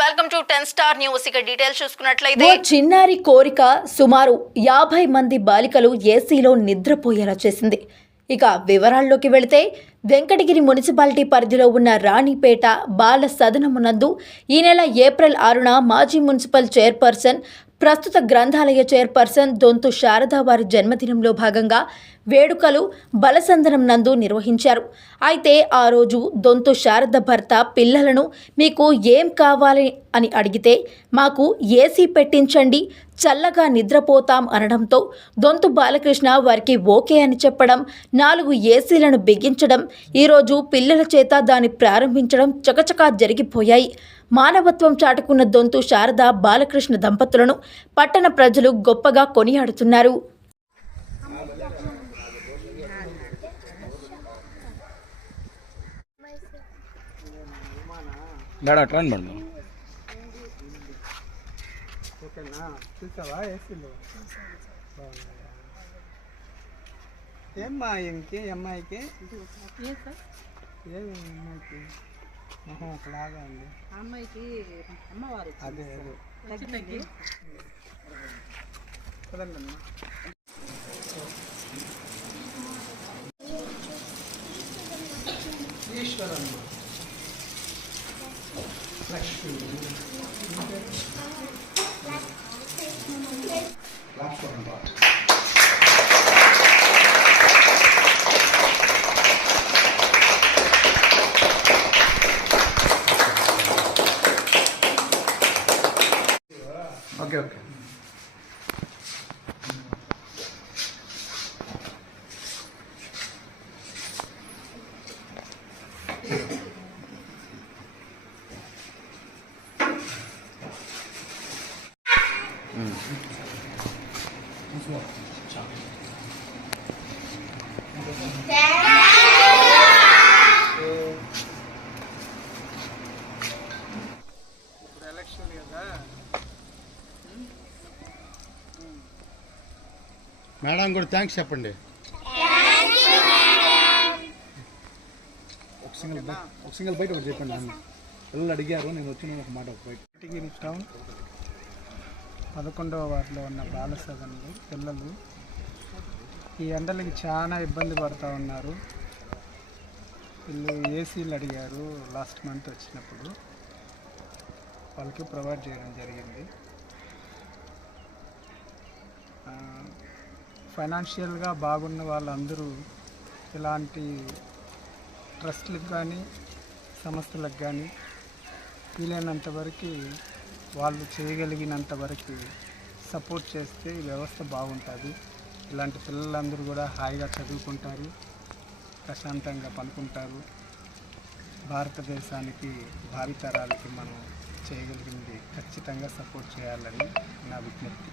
Welcome to ten star news. ఇక details చూసుకున్నట్లయితే చిన్నారి కోరిక సుమారు యాభై మంది బాలికలు ఏసీలో నిద్రపోయేలా చేసింది. ఇక వివరాల్లోకి వెళితే వెంకటగిరి మున్సిపాలిటీ పరిధిలో ఉన్న రాణిపేట బాల సదనమునందు ఈ నెల ఏప్రిల్ ఆరున మాజీ మున్సిపల్ చైర్పర్సన్ ప్రస్తుత గ్రంథాలయ చైర్పర్సన్ దొంతు శారద వారి జన్మదినంలో భాగంగా వేడుకలు బలసందనం నందు నిర్వహించారు. అయితే ఆ రోజు దొంతు శారద భర్త పిల్లలను మీకు ఏం కావాలి అని అడిగితే మాకు ఏసీ పెట్టించండి చల్లగా నిద్రపోతాం అనడంతో దొంతు బాలకృష్ణ వారికి ఓకే అని చెప్పడం నాలుగు ఏసీలను బిగించడం ఈరోజు పిల్లల చేత దాన్ని ప్రారంభించడం చకచకా జరిగిపోయాయి. మానవత్వం చాటుకున్న దొంతు శారద బాలకృష్ణ దంపతులను పట్టణ ప్రజలు గొప్పగా కొనియాడుతున్నారు. ఏమ్మా ఇంకి అమ్మాయికి? ఏమి అమ్మాయికి? ఒకలాగా ఉంది. అమ్మాయికి అమ్మవారు అదే అదే. తగ్గి. కదండి అమ్మా ఈశ్వరమ్మ లక్ష్మి. ఓకే ఓకే ఇప్పుడు ఎలక్షన్ మేడం కూడా థ్యాంక్స్ చెప్పండి. ఒక సింగిల్ ఒక సింగిల్ బయట ఒకటి చెప్పండి నన్ను. పిల్లలు అడిగారు నేను వచ్చిన ఒక మాట ఒక బయట టౌన్ పదకొండవ వార్డులో ఉన్న బాల సదన్లు పిల్లలు ఈ ఎండలకి చాలా ఇబ్బంది పడుతూ ఉన్నారు. వీళ్ళు ఏసీలు అడిగారు లాస్ట్ మంత్ వచ్చినప్పుడు. వాళ్ళకి ప్రొవైడ్ చేయడం జరిగింది. ఫైనాన్షియల్గా బాగున్న వాళ్ళందరూ ఇలాంటి ట్రస్ట్లకు కానీ సంస్థలకు కానీ వీలైనంత వరకు వాళ్ళు చేయగలిగినంత వరకు సపోర్ట్ చేస్తే వ్యవస్థ బాగుంటుంది. ఇలాంటి పిల్లలందరూ కూడా హాయిగా చదువుకుంటారు ప్రశాంతంగా పనుకుంటారు. భారతదేశానికి భావితరాలకి మనం చేయగలిగింది ఖచ్చితంగా సపోర్ట్ చేయాలని నా విజ్ఞప్తి.